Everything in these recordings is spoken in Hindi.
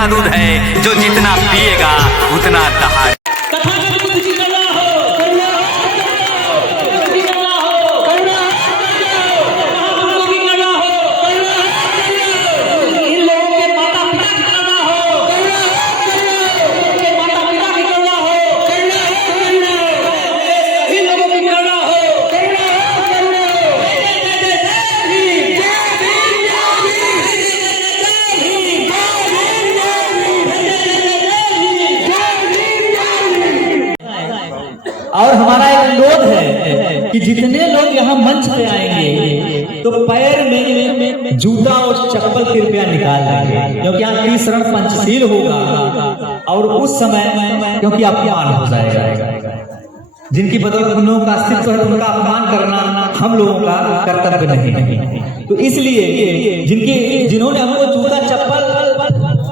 का दूध है जो जितना पिएगा उतना दहाड़। और हमारा एक अनुरोध है कि जितने लोग यहाँ मंच पे आएंगे तो पैर में जूता और चप्पल कृपया निकाल लेंगे, क्योंकि यहाँ 30 रण पंचशील होगा और उस समय क्योंकि अपमान हो जाएगा। जिनकी बदौलत उन लोगों का अस्तित्व है, उनका अपमान करना हम लोगों का कर्तव्य नहीं। तो इसलिए जिन्होंने हमको जूता चप्पल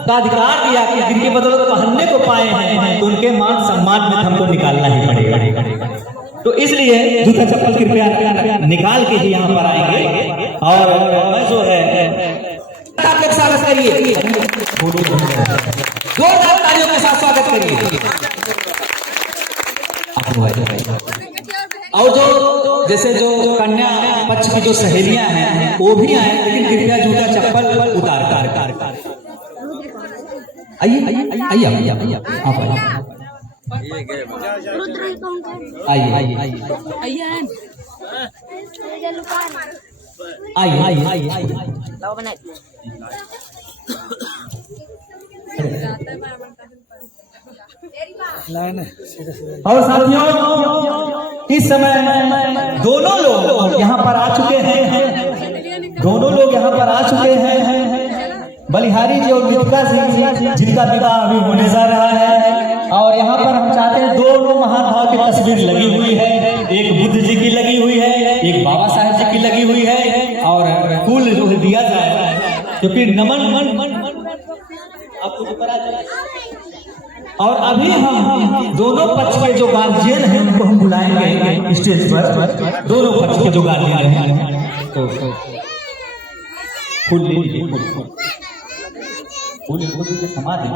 का अधिकार दिया कि जिनकी बदौलत पहनने को पाए हैं, तो उनके मान सम्मान में हमको निकालना ही पड़ेगा। तो इसलिए जूता चप्पल कृपया निकाल के ही यहाँ पर आएंगे और मैं जो है स्वागत करिए, जोरदार तालियों के साथ स्वागत करिए। और जो जैसे जो कन्या पक्ष की जो सहेलियां हैं वो भी आए, लेकिन कृपया जूता चप्पल उतार कर आइए आप आइए। और साथियों इस समय दोनों लोग यहाँ पर आ चुके हैं, बलिहारी जी और मिथिका सिंह जी, जिनका विवाह अभी होने जा रहा है। और यहाँ पर हम चाहते हैं दोनों महानुभाव की तस्वीर लगी हुई है, एक बुद्ध जी की लगी हुई है, एक बाबा साहेब जी की लगी हुई है, और फूल जो दिया जाए क्योंकि नमन आपको ऊपर आ जाए। और अभी हम दोनों पक्ष के जो गार्जियन हैं उनको हम बुलाएंगे स्टेज पर, दोनों पक्ष के जो गार्जियन हैं तो फूल थमा दें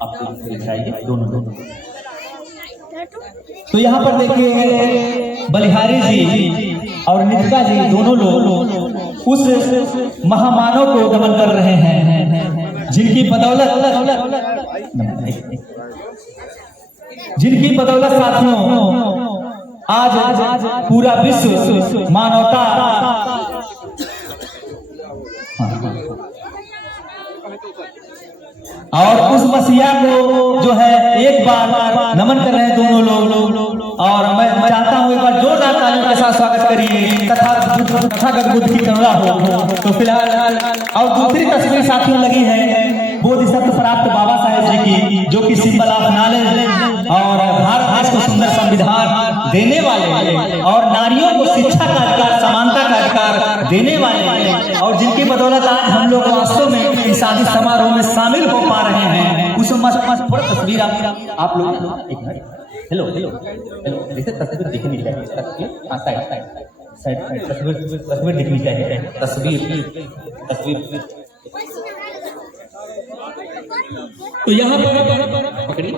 आप दोनों। तो यहाँ पर देखिए बलिहारी जी और मिथिका जी दोनों लोग उस महामानव को दमन कर रहे हैं, जिनकी बदौलत साथियों आज पूरा विश्व मानवता और उस मसीहा को जो है एक बार नमन कर रहे हैं दोनों लोग। और मैं चाहता हूँ एक बार जोरदार तालियों के साथ स्वागत करिए तथागत बुद्ध की करुणा हो। तो फिलहाल और दूसरी तस्वीर साथियों लगी है बोधिसत्व प्राप्त बाबा साहेब जी की, जो कि सिंबल ऑफ नॉलेज और भारत देश को सुंदर संविधान देने वाले और नारियों को शिक्षा का अधिकार, समानता का अधिकार देने वाले, और जिनकी बदौलत आज हम लोग वास्तव में इस शादी समारोह में शामिल हो पा रहे हैं। उस थोड़ा तस्वीर आप लोग एक मिनट, हेलो जैसे तस्वीर दिखनी चाहिए, तस्वीर दिखनी चाहिए, तस्वीर। तो यहाँ पर पकड़िए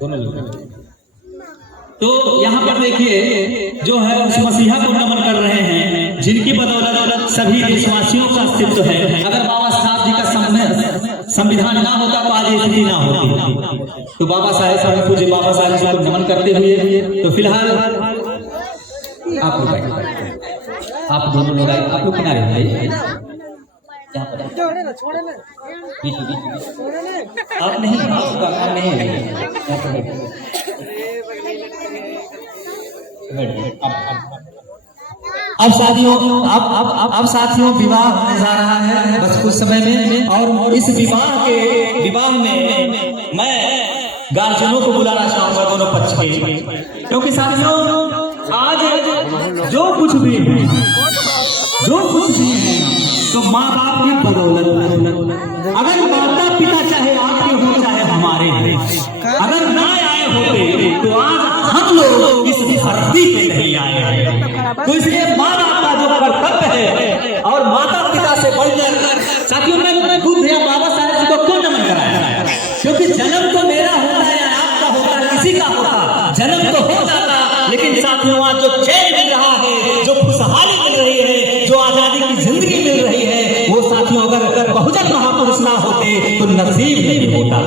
दोनों लोग। तो यहाँ पर देखिए जो है उस मसीहा को नमन कर रहे हैं, जिनकी बदौलत सभी देशवासियों का अस्तित्व है। अगर बाबा साहब जी का संविधान ना होता तो आज स्थिति ना होती। तो बाबा साहेब पूज्य बाबा साहेब जी को नमन करते हुए तो फिलहाल आप दोनों लोग आए, आप लोग किनारे आइए, आप नहीं, आपका काम नहीं है। अब साथियों विवाह होने जा रहा है बस कुछ समय में, और इस विवाह में मैं गार्जियनों को बुलाना चाहूंगा दोनों पक्ष के, क्योंकि साथियों आज जो कुछ भी है तो माँ बाप की बदौलत। अगर माता पिता चाहे आपके हो चाहे हमारे, अगर ना आए आए होते तो आज हम लोग इस धरती पे नहीं आए। तो इसलिए माँ बाप का जो कर्तव्य है और माता पिता से बढ़कर, साथियों ने खुद या बाबा साहेब जी को क्यों नमन कराया? क्योंकि जन्म तो मेरा होता है या आपका होता है, किसी का होता, जन्म तो हो जाता, लेकिन साथियों आज जो चैन मिल रहा है, जो खुशहाली मिल रही है, जो आजादी की जिंदगी मिल रही है, वो साथियों अगर बहुजन महापुरुष ना होते तो नसीब नहीं होता।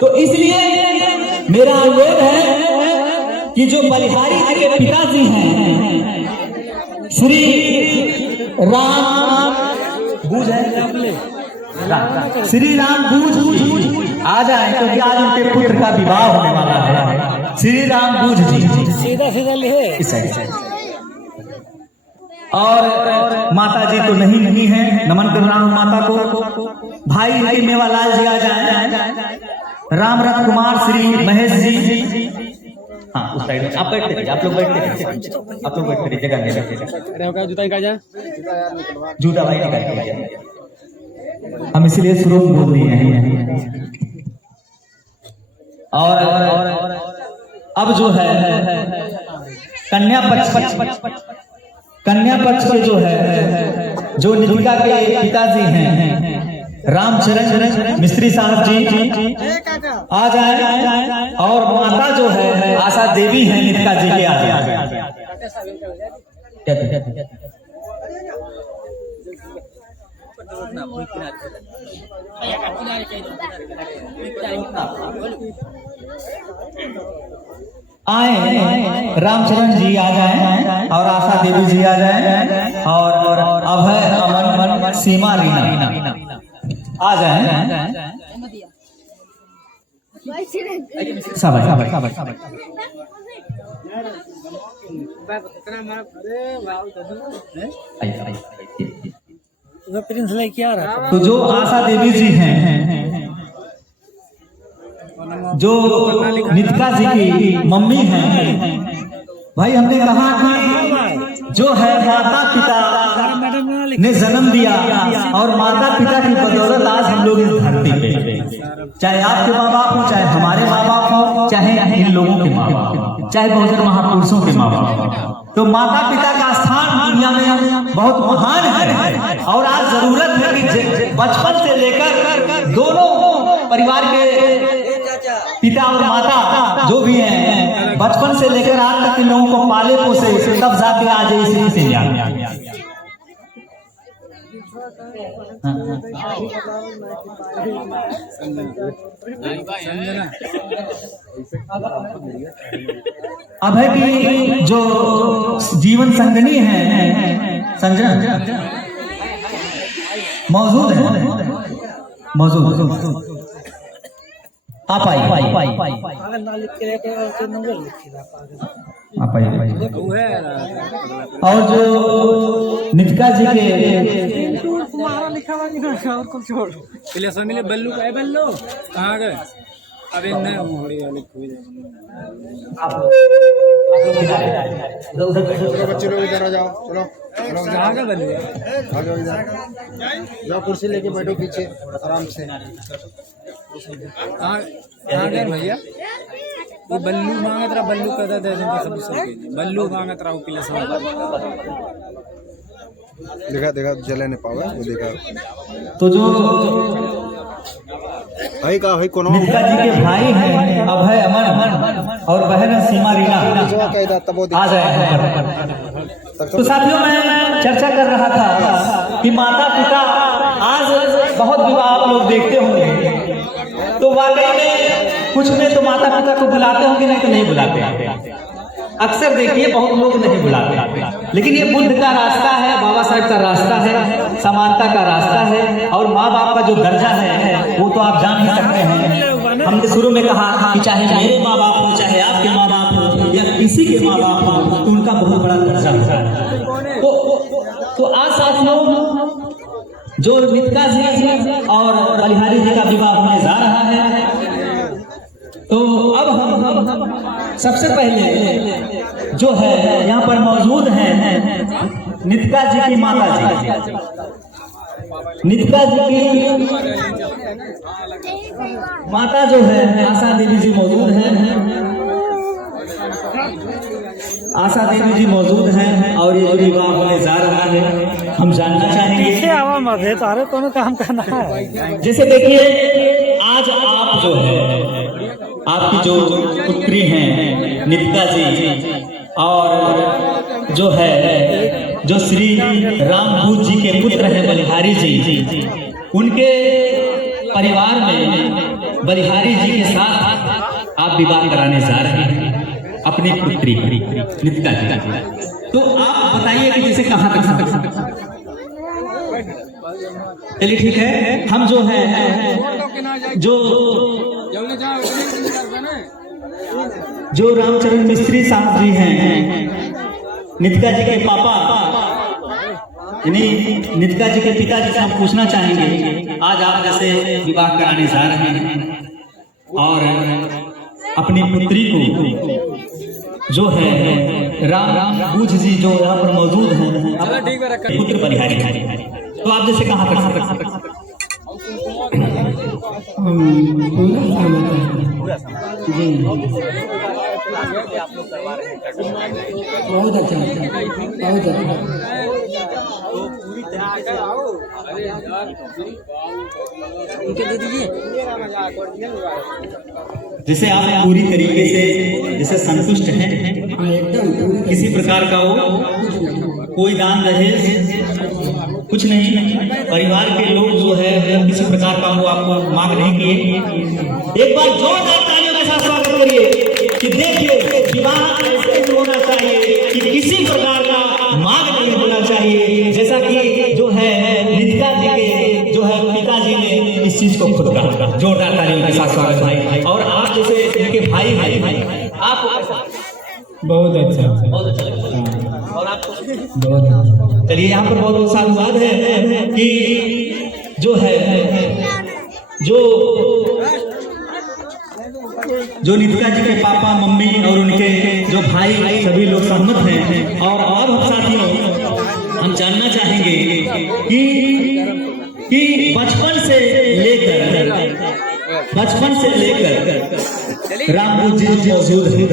तो इसलिए मेरा अनुरोध है कि जो बलिहारी जी के पिताजी हैं श्री राम बूझ श्री राम बूझ आ जाए, क्योंकि आज उनके पुत्र का विवाह होने वाला है। श्री राम बूझ जी सीधा सीधा और माता जी तो नहीं है, नमन कर रहा हूं माता को। भाई इनके मेवालाल जी आ जाए, रामरथ कुमार श्री महेश जी, हाँ उस साइड में आप बैठते रहिए, आप लोग बैठते रहिए, जगह जूता भाई निकाल, हम इसलिए शुरू बोल दिए हैं। और अब जो है कन्या पक्ष के जो है, जो निधिका के पिताजी हैं रामचरण मिस्त्री साहब जी आ जाए, और माता जो है आशा देवी हैं निधिका जी के आ जाए। आए रामचरण जी आ जाए और आशा देवी जी आ जाए और अभय अमन सीमा रीना आ जाए। प्रिंस लेके आ रहा। तो जो आशा देवी जी हैं, जो निधिका जी की मम्मी हैं, भाई हमने कहा कि जो है माता पिता ने जन्म दिया और माता पिता की बदौलत आज हम लोग इस धरती पे, चाहे आपके माँ बाप हो, चाहे हमारे माँ बाप हो, चाहे इन लोगों के माँ बाप, चाहे बहुजन महापुरुषों के माँ बाप, तो माता पिता का स्थान दुनिया में बहुत महान है। और आज जरूरत है कि बचपन से लेकर दोनों परिवार के पिता और माता जो भी हैं, बचपन से लेकर आज तक इन लोगों को पाले पोसे, तब जाके आज इसी से जाए। अब है कि जो जीवन संगनी है संजना मौजूद आप आइए और जो निधिका जी के तुम्हारा लिखा हुआ और कुछ छोड़ मिले बल्लू का है, बल्लू कहाँ गए? अरे नहीं बच्चे लोग इधर आ जाओ, चलो कहाँ का बल्लू? आ जाओ इधर, जाओ कुर्सी लेके बैठो पीछे आराम से। कहाँ गए भैया? वो बल्लू मांगे तेरा, बल्लू कहता दे दूंगा, बल्लू मांगे तेरा उकिल देखा जले नहीं पावा वो देखा। तो जो भाई का भाई कौन निधिका जी के भाई हैं अभय अमन और बहन सीमा रीना आ जाए। तो साथियों मैं चर्चा कर रहा था कि माता पिता आज बहुत विवाह आप लोग देखते होंगे, तो वाकई में कुछ में तो माता पिता को बुलाते होंगे, नहीं तो नहीं बुलाते। अक्सर देखिए बहुत लोग नहीं बुलाते, लेकिन ये बुद्ध का रास्ता है, बाबा साहेब का रास्ता है, समानता का रास्ता है। और माँ बाप का जो दर्जा है वो तो आप जान ही सकते हैं। हमने शुरू में कहा कि चाहे मेरे माँ बाप हो, चाहे आपके माँ बाप हो, या किसी के माँ बाप हो, तो उनका बहुत बड़ा दर्जा होता है। तो आज साथियों जो निधिका जी और बलिहारी जी का विवाह होने जा रहा है, तो अब हम सबसे पहले जो है यहाँ पर मौजूद हैं निधिका जी की माता जी। नित्या जी की माता जो है आशा देवी जी मौजूद हैं। आशा देवी जी मौजूद हैं और ये जो विवाह होने जा रहा है हम जानना चाहेंगे। आवा मत तारे कोनो काम करना है। जैसे देखिए आज आप जो है आपकी जो पुत्री हैं नित्या जी और जो है जो श्री रामभूत जी के पुत्र हैं बलिहारी जी, उनके परिवार में बलिहारी जी के साथ आप विवाह कराने जा रहे हैं अपनी पुत्री नित्या जी। तो आप बताइए कि जैसे कहाँ तक चलिए ठीक है। हम जो है जो रामचरण मिस्त्री साहब जी हैं नित्या जी के पापा यानी नित्या जी के पिताजी से हम पूछना चाहेंगे आज आप जैसे विवाह कराने जा रहे हैं और अपनी पुत्री को जो है राम बूझ जी जो यहाँ पर मौजूद हैं पुत्र बलिहारी, तो आप जैसे कहाँ तक जी बहुत अच्छा बहुत अच्छा। जैसे आप पूरी तरीके से जैसे संतुष्ट हैं किसी प्रकार का वो कोई दान दहेज कुछ नहीं, परिवार के लोग जो है किसी प्रकार का वो आपको मांग नहीं किए। एक बार जोरदार तालियों के साथ स्वागत करिए कि देखिए विवाह ऐसे होना चाहिए कि किसी प्रकार का मांग नहीं होना चाहिए, जैसा कि जो है नित्या जी के जो है पिताजी ने इस चीज को खुद कहा। जोरदार तालियों के साथ स्वागत भाई। और आप जैसे इनके भाई आप बहुत अच्छा और आपको चलिए यहाँ पर बहुत साधुवाद है कि जो है जो नित्या जी के पापा मम्मी और उनके जो भाई सभी लोग सहमत हैं। और अब साथियों हम जानना चाहेंगे कि बचपन से लेकर रामबूझ जी मौजूद हैं,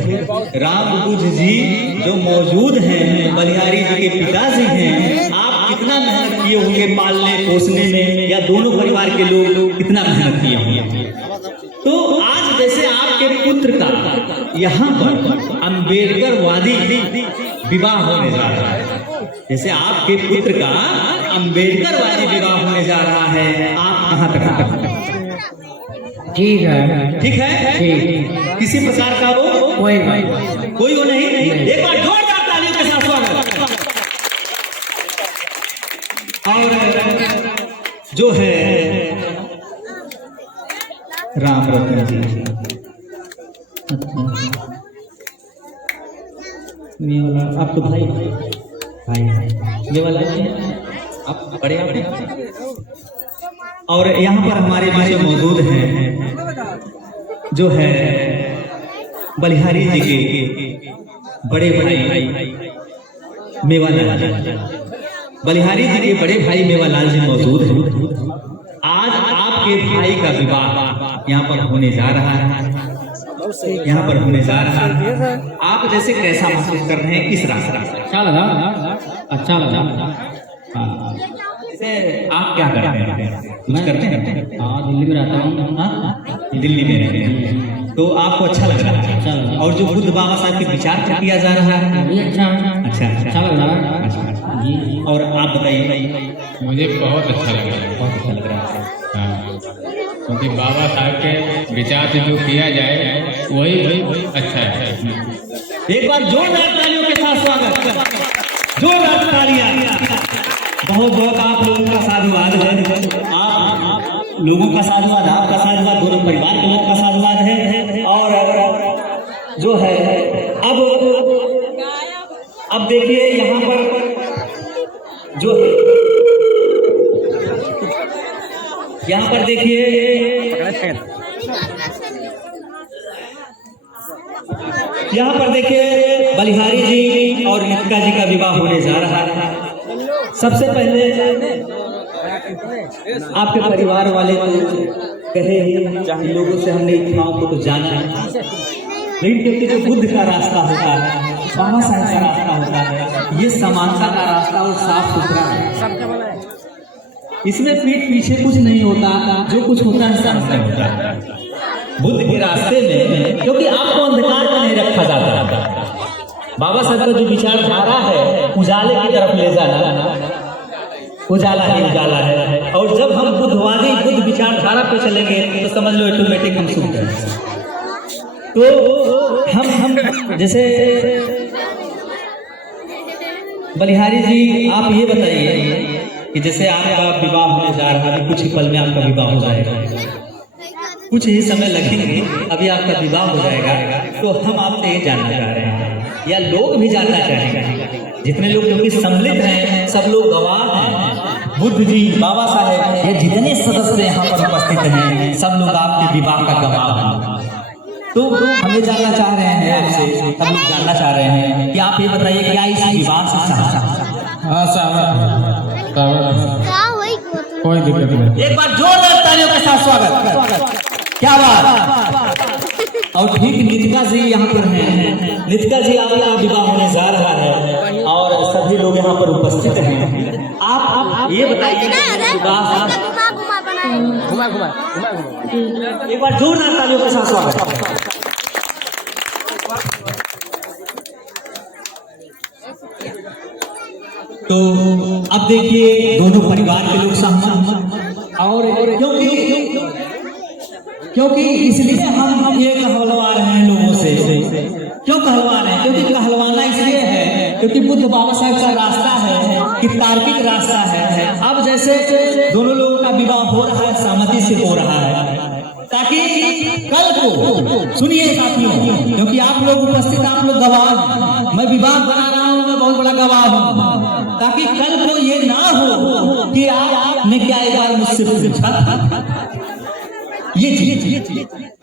रामबूझ जी जो मौजूद हैं बलिहारी जी के पिताजी हैं। आप कितना मेहनत किए होंगे पालने पोसने में, या दोनों परिवार के लोग कितना मेहनत किए होंगे। तो आज जैसे आपके पुत्र का यहाँ पर अम्बेडकर वादी विवाह होने जा रहा है, जैसे आपके पुत्र का अम्बेडकर वादी विवाह होने जा रहा है, आप कहाँ तक ठीक है ठीक है ठीक। किसी प्रकार का वो कोई वो नहीं। एक बार जोरदार तालियों के साथ स्वागत। और जो है राम रतन जी आप तो भाई ये वाला आप बड़े और यहाँ पर हमारे बीच मौजूद हैं जो है बलिहारी जी के बड़े भाई मेवालाल, बलिहारी जी के बड़े भाई मेवालाल जी मौजूद हैं। आज आपके भाई का विवाह यहाँ पर होने जा रहा है, यहाँ पर होने जा रहा है। आप जैसे कैसा महसूस कर रहे हैं, किस रास्ते से? अच्छा लगा। आप क्या करते हैं? कुछ करते हैं? हाँ दिल्ली में रहता हूँ। दिल्ली में रहते हैं, तो आपको अच्छा लग रहा है? अच्छा लग रहा है। और जो बुद्ध बाबा साहब के विचार पर किया जा रहा है ये अच्छा अच्छा लग रहा है। अच्छा जी और आप बताइए। मुझे बहुत अच्छा लग रहा है। बहुत अच्छा लग रहा है। हाँ, क्योंकि बाबा साहब के विचार से जो किया जाए वही अच्छा है। एक बार जोरदार तालियों के साथ स्वागत, जोरदार तालियां। बहुत बहुत आप लोगों का साधुवाद है, आप लोगों का साधुवाद, आपका साधुवाद, दोनों परिवार के लोगों का साधुवाद है। और जो है अब देखिए यहाँ पर जो यहाँ पर देखिए बलिहारी जी और नित्या जी का विवाह होने जा रहा है। सबसे पहले आपके परिवार वाले तो कहे चाहे लोगों से हमने इच्छाओं को तो जाना है, लेकिन क्योंकि जो बुद्ध का रास्ता होता है, बाबा साहब का रास्ता होता है, ये समानता का रास्ता और साफ सुथरा है। इसमें पीठ पीछे कुछ नहीं होता, जो कुछ होता है सामने होता है। बुद्ध के रास्ते में क्योंकि आपको अंधकार में नहीं रखा जाता, बाबा साहब का जो विचारधारा है उजाले की तरफ ले जाना, उजाला ही उजाला है। और जब हम बुद्धवादी बुद्ध विचारधारा पे चलेंगे तो समझ लो ऑटोमेटिक हम सुन गए। तो हम जैसे बलिहारी जी, आप ये बताइए कि जैसे आपका विवाह होने जा रहा है, कुछ ही पल में आपका विवाह हो जाएगा, कुछ ही समय लगेंगे, अभी आपका विवाह हो जाएगा। तो हम आपसे ये जानना चाह रहे हैं या लोग भी जानना चाहेंगे, जितने लोग क्योंकि सम्मिलित हैं सब लोग गवाह हैं, बुद्ध जी, बाबा साहेब, ये जितने सदस्य यहाँ पर उपस्थित हैं सब लोग आपके विवाह का गवाह हैं। तो हमें जानना चाह रहे हैं आपसे, सब लोग जानना चाह रहे हैं कि आप ये बताइए क्या इस विवाह से कोई दिक्कत नहीं। एक बार जोरदार तालियों के साथ स्वागत। क्या बात। और ठीक नितिका जी यहाँ पर हैं। नितिका जी, आपका विवाह होने जा रहा है और सभी लोग यहाँ पर उपस्थित हैं। आप ये बताइए विवाह एक बार जोरदार तालियों के साथ स्वागत। तो अब देखिए दोनों परिवार के लोग सहमत, और क्योंकि इसलिए हम ये कहलवा रहे हैं लोगों से। क्यों कहलवा रहे हैं? क्योंकि कहलवाना इसलिए है क्योंकि बुद्ध बाबा साहब का रास्ता है कि तार्किक रास्ता है। अब जैसे दोनों लोगों का विवाह हो रहा है, सहमति से हो रहा है, ताकि कल को सुनिए साथियों, क्योंकि आप लोग उपस्थित, आप लोग गवाह, मैं विवाह बना रहा हूँ, मैं बहुत बड़ा गवाह हूँ, ताकि कल को ये ना हो कि आपने क्या एक बार मुझसे पूछा। ये चीज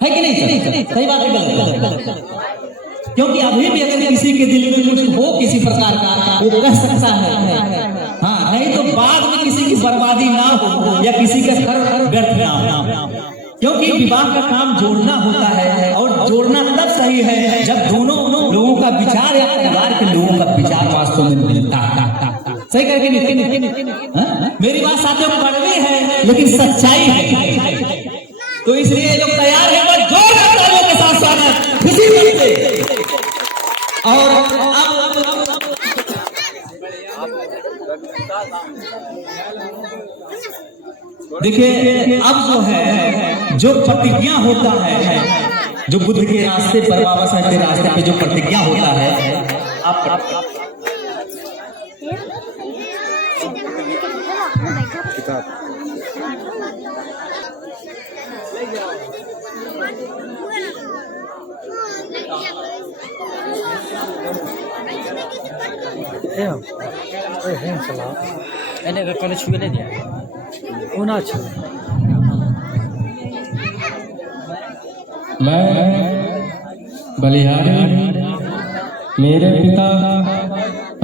है कि नहीं? सही बात है, गलत? क्योंकि अभी भी अगर किसी के दिल में कुछ हो किसी प्रकार का, वो कह सकता है, हाँ, नहीं तो बाद में किसी की बर्बादी ना हो या किसी का घर व्यर्थ ना हो। क्योंकि विवाह का काम जोड़ना होता है, और जोड़ना तब सही है जब दोनों लोगों का विचार या परिवार के लोगों का विचार वास्तव में मिलता। सही करके नहीं? मेरी बात साथियों कड़वी है लेकिन सच्चाई है। तो इसलिए लोग तैयार है, बस जोरदार तालियों के साथ स्वागत, खुशी करते। और देखिए अब जो है, जो प्रतिज्ञा होता है, जो बुद्ध के रास्ते पर, बाबा साहब के रास्ते पे जो प्रतिज्ञा होता है, आप किताब कल छुए नहीं दिया होना छू। मैं बलिहारी, मेरे पिता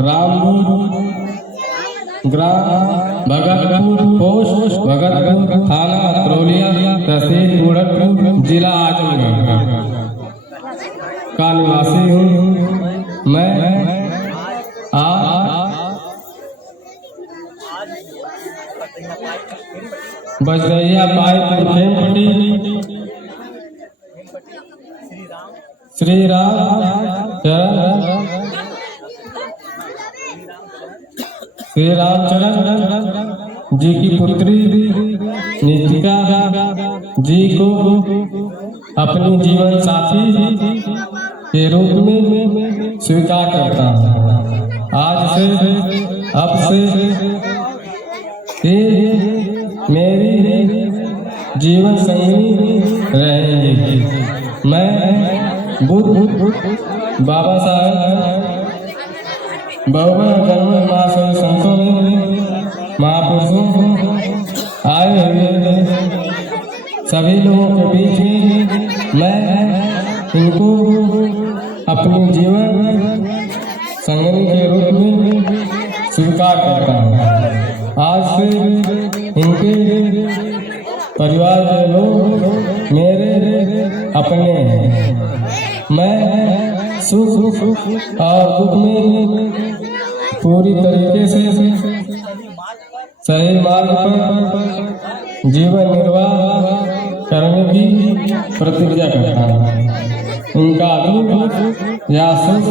रामपुर, ग्राम भगतपुर, पोस्ट भगतपुर, थाना अतरौलिया, तहसील गोरखपुर, जिला आजमगढ़ का निवासी हूँ। मैं बजरैया पाई श्री राम चरण जी की पुत्री नितिका जी को अपनी जीवन साथी के रूप में स्वीकार करता हूँ। आज से, अब से मेरी जीवन संगी रहेंगे। मैं बुद्ध बाबा साहब बहुमा जन्म महाशय संतों में महापुरुषों आए हुए सभी लोगों के बीच में मैं इनको अपने जीवन संगनी के रूप में स्वीकार करता हूँ। आज से इनके और दुख में पूरी तरीके से सही मार्ग पर जीवन निर्वाह करने की प्रतिज्ञा करता हूँ। उनका दुख या सुख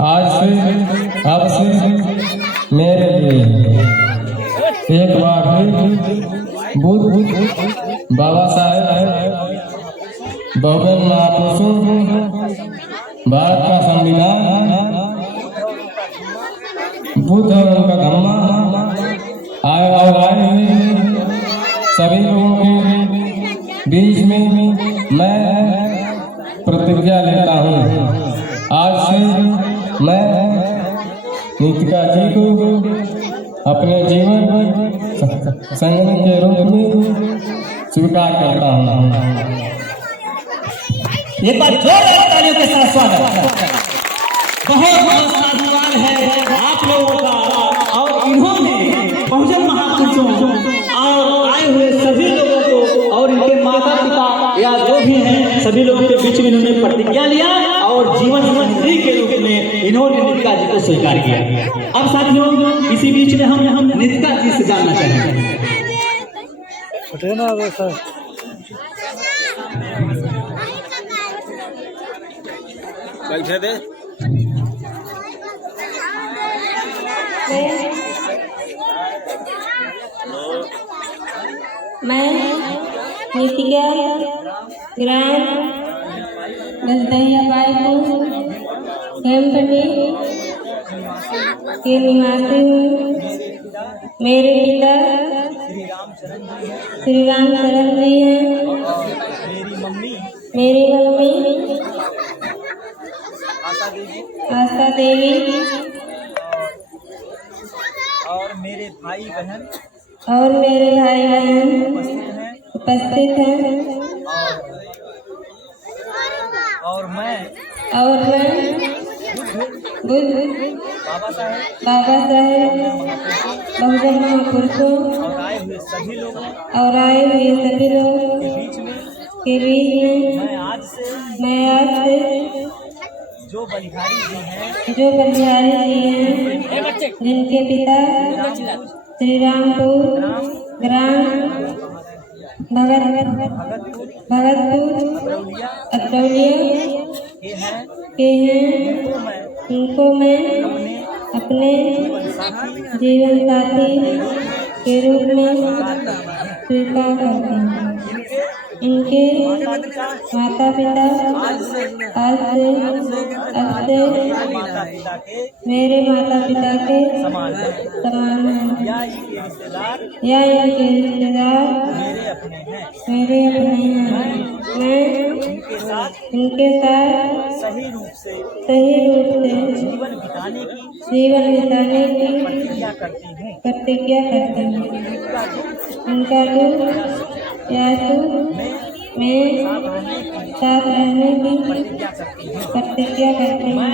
आज से अब से मेरे लिए एक बार फिर बुद्ध बाबा साहेब बहुजन महापुरुषों भारत का संविधान बुद्ध और उनका धम्मा आए और आए सभी लोगों के बीच में मैं प्रतिज्ञा लेता हूँ। आज से मैं नीतिका जी को अपने जीवन संगनी के रूप में स्वीकार करता हूँ। एक बार जोरदार तालियों के साथ स्वागत। बहुत बहुत साधुवाद है आप लोगों का। और इन्होंने बहुजन महापुरुषों और आए हुए सभी लोगों को और इनके माता पिता या जो भी हैं सभी लोगों के बीच में इन्होंने प्रतिज्ञा लिया और जीवन मंत्री के रूप में इन्होंने नीतिका जी को स्वीकार किया। अब साथियों इसी बीच में हम नीतिका जी से जानना चाहेंगे। कैसे दे मैं नीतिका ग्राम गजदैया बाईपुर हेमपट्टी के निवासी हूँ। मेरे पिता श्री राम चरण जी हैं। मेरी मम्मी आशा देवी और मेरे भाई बहन उपस्थित हैं और मैं बुद्ध बाबा साहेब बहुजन महापुरुषों और आए हुए सभी लोगों के बीच में मैं आज से जो बलिहारी जी हैं जिनके पिता श्री रामपुर ग्राम भगतपुर अतरौलिया के हैं उनको मैं अपने जीवन साथी के रूप में स्वीकार करती हूँ। इनके माता पिता आज से मेरे माता पिता के समान हैं या इनके रिश्तेदार मेरे अपने हैं। मैं इनके साथ सही रूप से जीवन बिताने की प्रतिज्ञा करती हूँ। इनका दुख या सुख में साथ रहने की प्रतिज्ञा करती हूँ।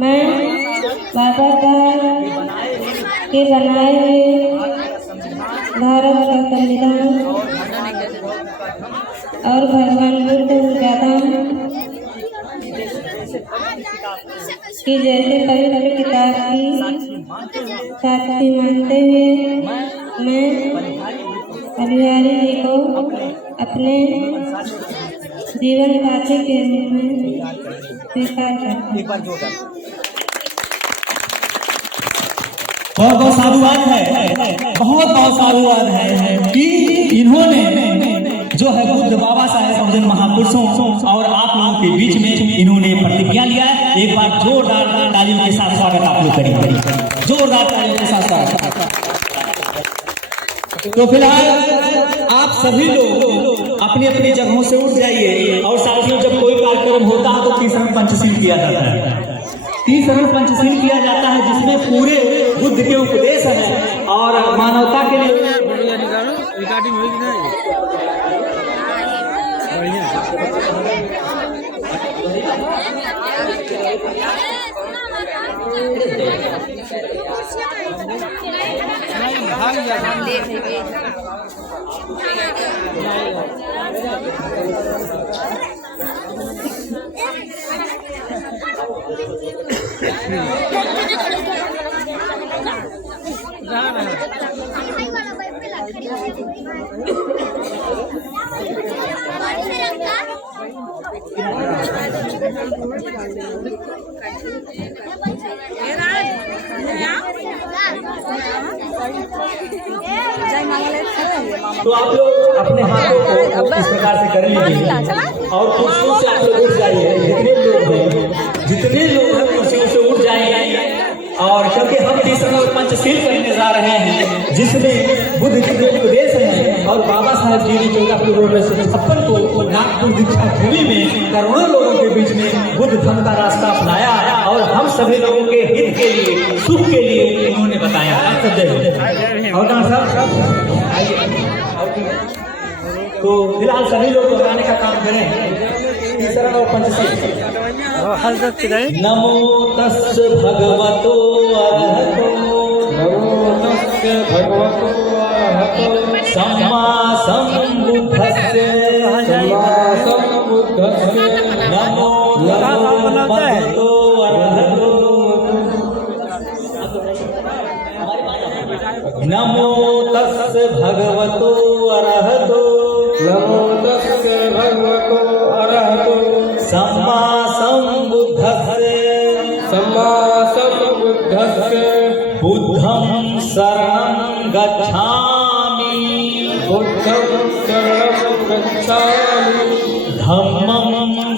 मैं बाबा साहब के बनाए हुए भारत का संविधान और भगवान बुद्ध का धाम की जैसे पवित्र किताब की साक्षी मानते हुए मैं बलिहारी जी को अपने जीवन साथी के रूप में स्वीकार करती हूँ। बहुत बहुत साधुवाद है, बहुत बहुत साधुवाद है कि इन्होंने जो है बुद्ध बाबा साहेब बहुजन महापुरुषों और आप लोगों के बीच में इन्होंने प्रतिज्ञा लिया है। एक बार जोरदार तालियों के साथ स्वागत आप लोग करेंगे, जोरदार तालियों के साथ स्वागत। तो फिलहाल आप सभी लोग अपनी अपनी जगहों से उठ जाइए और साथियों जब कोई कार्यक्रम होता है तो तीसरा पंचशील किया जाता है। तीसरा पंचशील किया जाता है जिसमें पूरे बुद्ध के उपदेश है और मानवता के लिए रिकॉर्डिंग होगी ना बढ़िया तो आप लोग अपने हाथों को इस प्रकार से कर लीजिए और कुर्सियों से आप लोग उठ जाइए। जितने लोग हैं कुर्सियों से उठ जाएंगे। और क्योंकि हम तीसरा और पंचशील करने जा रहे हैं जिसमें बुद्ध के जो उपदेश है और बाबा साहब जी ने 1456 को नागपुर दीक्षा भूमि में करोड़ों लोगों के बीच में बुद्ध धर्म का रास्ता अपनाया और हम सभी लोगों के हित के लिए सुख के लिए उन्होंने बताया। और डॉक्टर साहब आइए। तो फिलहाल सभी लोग दोहराने का काम करें तीसरा और पंचशील। नमो तस् भगवतो अरहतो नमो तस्य भगवतो अरहतो सम्मा सम्बुद्धस्य नमो भगवतो अरहतो नमो तस्य भगवतो अरहतो नमो तस्य भगवतो अरहतो सम्मा सम्बुद्धस्य बुद्धं शरणं गच्छामि बुद्धं शरणं गच्छामि धम्मं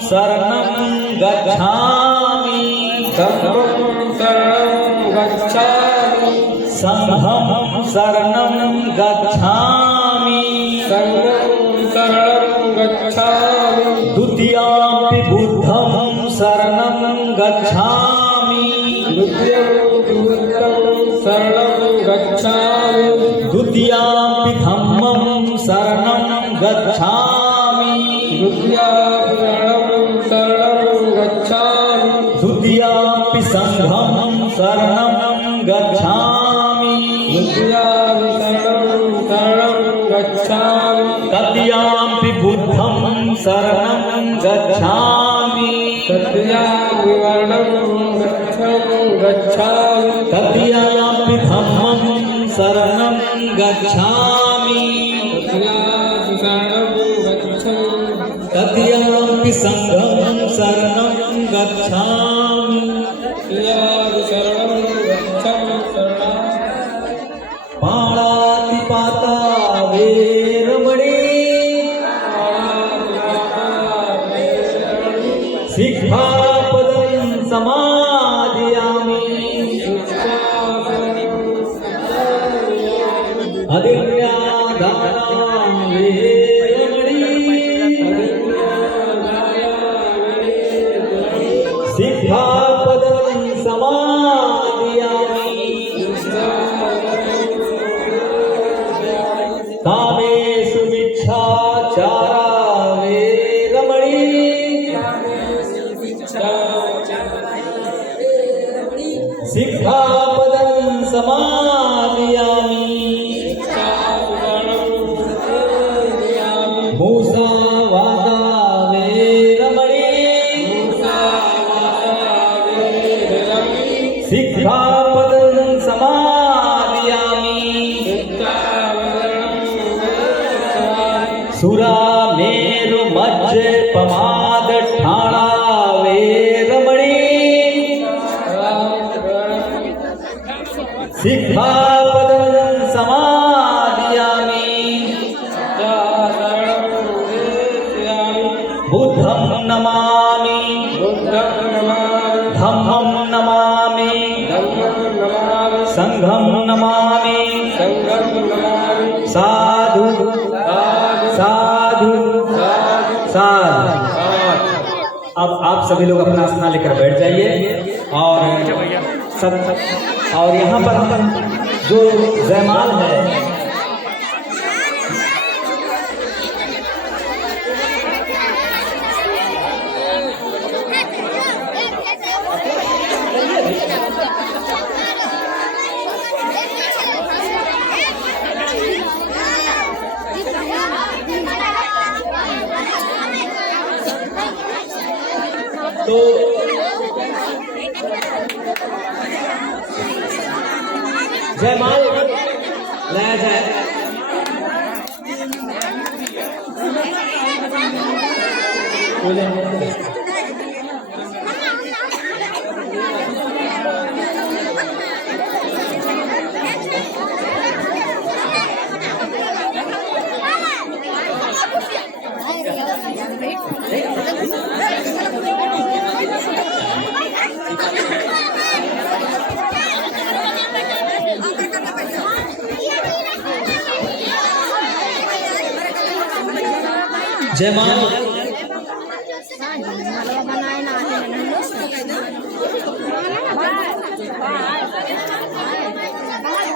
शरणं गच्छामि धम्मं शरणं गच्छामि संघं शरणं गच्छामि संघं शरणं गच्छामि द्वितीयंपि बुद्धं शरणं गच्छामि द्वितीयं बुद्धं शरणं गच्छामि द्वितीयंपि धम्मं शरणं गच्छामि द्वितीयं शरणं गच्छामि द्वितीयंपि संघं शरणं गच्छामि द्वितीयं शरणं गच्छामि तृतीयंपि बुद्धं शरणं गच्छामि तृतीयं गच्छामि तृतीयंपि धम्मं शरणं गच्छामि तृतीयंपि संघं शरणं गच्छामि पाणातिपाता वेरमणि सिक्खापदं समादयामि अदिन्यादानं वेरमणि सिक्खापदं समादयामि कामेषु मिच्छाचारा वेरमणि सिक्खापदं समादयामि मूसावादा वेरमणि सिक्खापदं समादयामि सुरामेरु मज्ज पमाद ठाणा वेरमणि सिक्खापदं समादयामि बुद्धं नमामि धम्मं नमामि संघं नमामि साधु साधु साधु। अब आप सभी लोग अपना स्थान लेकर बैठ जाइए और यहाँ पर हम जो जयमाल है जयमाल लाया जाए। जयमाल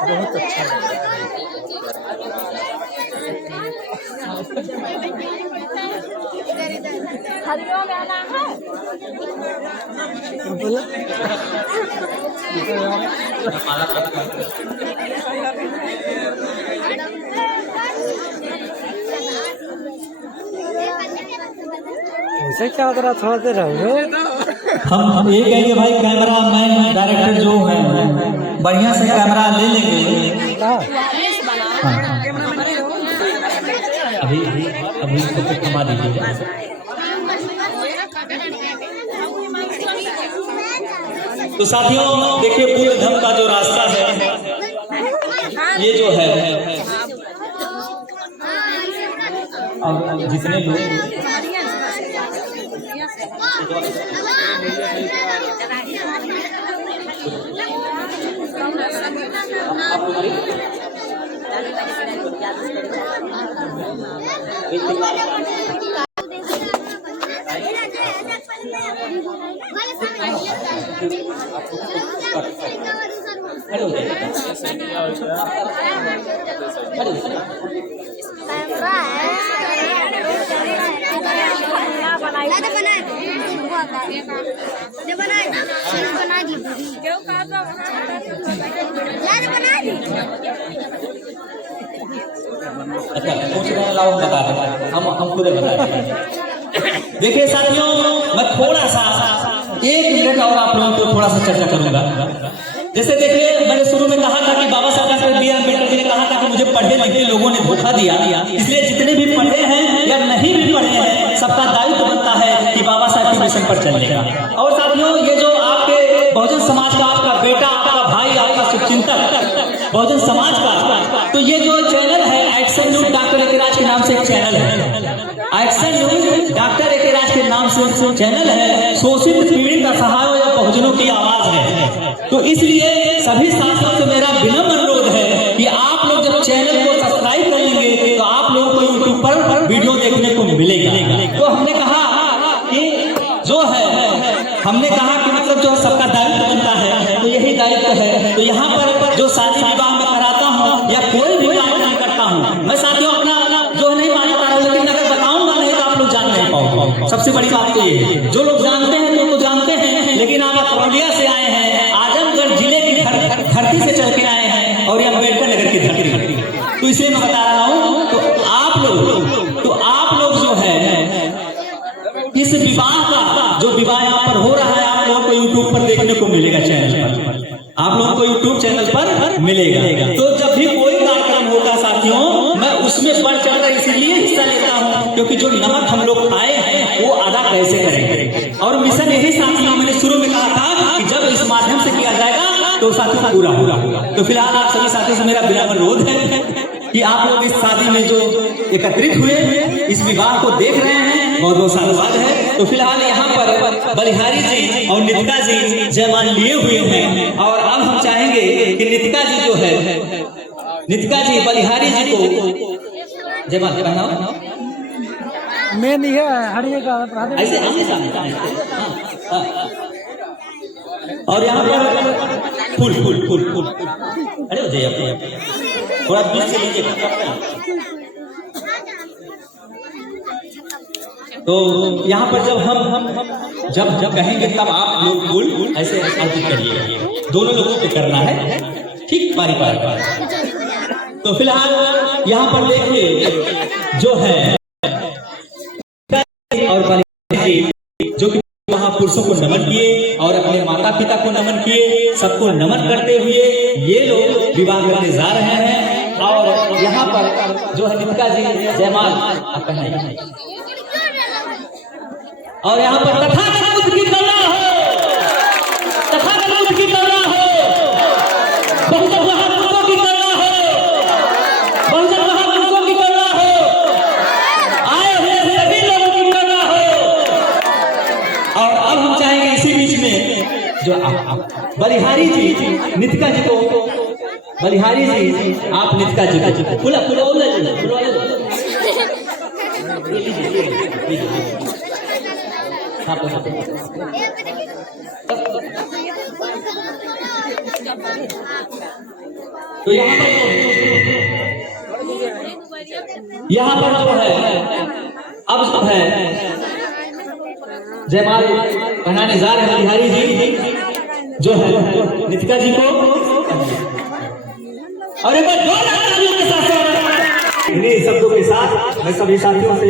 बहुत अच्छा हरिओम आना है। वैसे क्या करा थोड़ा देर रहो। हम ये कहेंगे भाई कैमरा मैन डायरेक्टर जो है बढ़िया से कैमरा ले लेंगे। अभी अभी तो थमा दीजिए। तो साथियों देखिए पूरे धर्म का जो रास्ता है ये जो है अब जितने लोग बता रहे हम खुद बता रहे। देखिए साथियों मैं थोड़ा सा 1 मिनट और आप लोगों को थोड़ा सा चर्चा करूंगा। जैसे देखिए मैंने शुरू में कहा था कि बाबा साहब doctor B are Ambedkar ji ने कहा था कि मुझे पढ़े लिखे लोगों ने धोखा दिया, इसलिए जितने भी पढ़े हैं या नहीं भी पढ़े हैं सबका दायित्व बनता है कि बाबा साहब के मिशन पर चलने का। और साथियों ये जो आपके बहुजन समाज का आपका बेटा आपका भाई आपका शुभचिंतक बहुजन समाज का, तो ये जो चैनल है एक्शन न्यूज डॉक्टर एकेराज के नाम से एक चैनल है। एक्शन न्यूज डॉक्टर एकेराज के नाम से चैनल है। शोषित पीड़ित असहायों या बहुजनों की आवाज है। तो इसलिए सभी साथियों से मेरा विनम्र अनुरोध है कि आप लोग जब चैनल को सब्सक्राइब कर लेंगे तो आप लोगों को यूट्यूब पर वीडियो देखने को मिलेगा। तो हमने कहा कि जो है हमने कहा कि मतलब जो सबका दायित्व बनता है तो यही दायित्व है। तो यहाँ पर जो शादी विवाह में कराता हूँ या कोई भी काम नहीं करता हूँ मैं साथियों अपना जो नहीं मानता रहा, लेकिन अगर बताऊंगा नहीं तो आप लोग जान नहीं पाओगे। सबसे बड़ी बात तो ये है जो लोग जानते हैं तो जानते हैं, लेकिन आप पुरुलिया से आए हैं, आजमगढ़ जिले की धरती से चल के आए हैं और ये अम्बेडकर नगर की धरती, तो इसलिए मैं बता रहा हूँ। तो आप लोग जो है इस विवाह का जो विवाह यहाँ पर हो रहा है आप लोगों को यूट्यूब पर देखने को मिलेगा। चैनल पर आप लोगों को यूट्यूब चैनल पर मिलेगा। तो जब भी कोई कार्यक्रम होगा साथियों मैं उसमें बढ़ चढ़कर इसलिए हिस्सा लेता हूँ क्योंकि जो नमक हम लोग खाए हैं वो अदा कैसे करेंगे। और मिशन यही साथियों मैंने शुरू में कहा था कि जब इस माध्यम से किया जाएगा तो साथियों पूरा होगा। तो फिलहाल आप सभी साथियों से मेरा विनम्र अनुरोध है कि आप लोग इस शादी में जो एकत्रित हुए इस विवाह को देख रहे हैं बहुत बहुत साधुवाद है। तो फिलहाल यहाँ पर बलिहारी जी और नितिका जी जयमाल लिए हुए हैं और अब हम चाहेंगे कि नितिका जी जो है नितिका जी बलिहारी जी को जयमाल पहनाओ। मैं नहीं है हरिये का ऐसे और यहाँ पर फूल फूल फूल फूल अरे हो जाइए थोड़ा बीच से लीजिए। तो यहाँ पर जब हम जब कहेंगे तब आप लोग फूल ऐसे आरती करिए, दोनों लोगों को करना है ठीक बारी बारी। तो फिलहाल यहाँ पर देखिए जो है और जो कि वहाँ महापुरुषों को नमन किए और अपने माता पिता को नमन किए। सबको नमन करते हुए ये लोग विवाह करने जा रहे हैं। और यहाँ पर जो है नितिका जी जयमाल पहनाई और यहाँ पर तथागत की कला हो, तथागत की कला हो, बहुजन महापुरुषों की कला हो, बहुजन महापुरुषों की कला हो, आए हुए सभी लोगों की कला हो। और अब हम चाहेंगे इसी बीच में जो बलिहारी जी नितिका जी को, बलिहारी जी आप नितिका जी को फुला फुला तो यहाँ पर जो है अब सब है जयमाल पहनाने जा रहे हैं बलिहारी जी जो है नितिका जी को। और एक बार जोरदार के साथ इन्हीं शब्दों के साथ मैं सभी साथियों से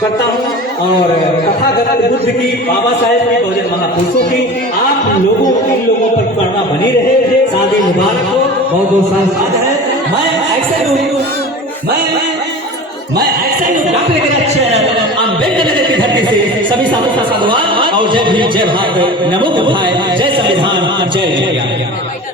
करता हूँ और तथागत बुद्ध की, बाबा साहेब की, बहुजन महापुरुषों की आप लोगों इन लोगों पर करुणा बनी रहे। शादी मुबारक हो, बहुत बहुत साथ है। मैं ऐसे डॉक्टर गिरिराज चैनल अम्बेडकर की धरती से सभी साथों का साधुवाद और जय भीम, जय भारत, नमो बुद्धाय, जय संविधान, जय जय।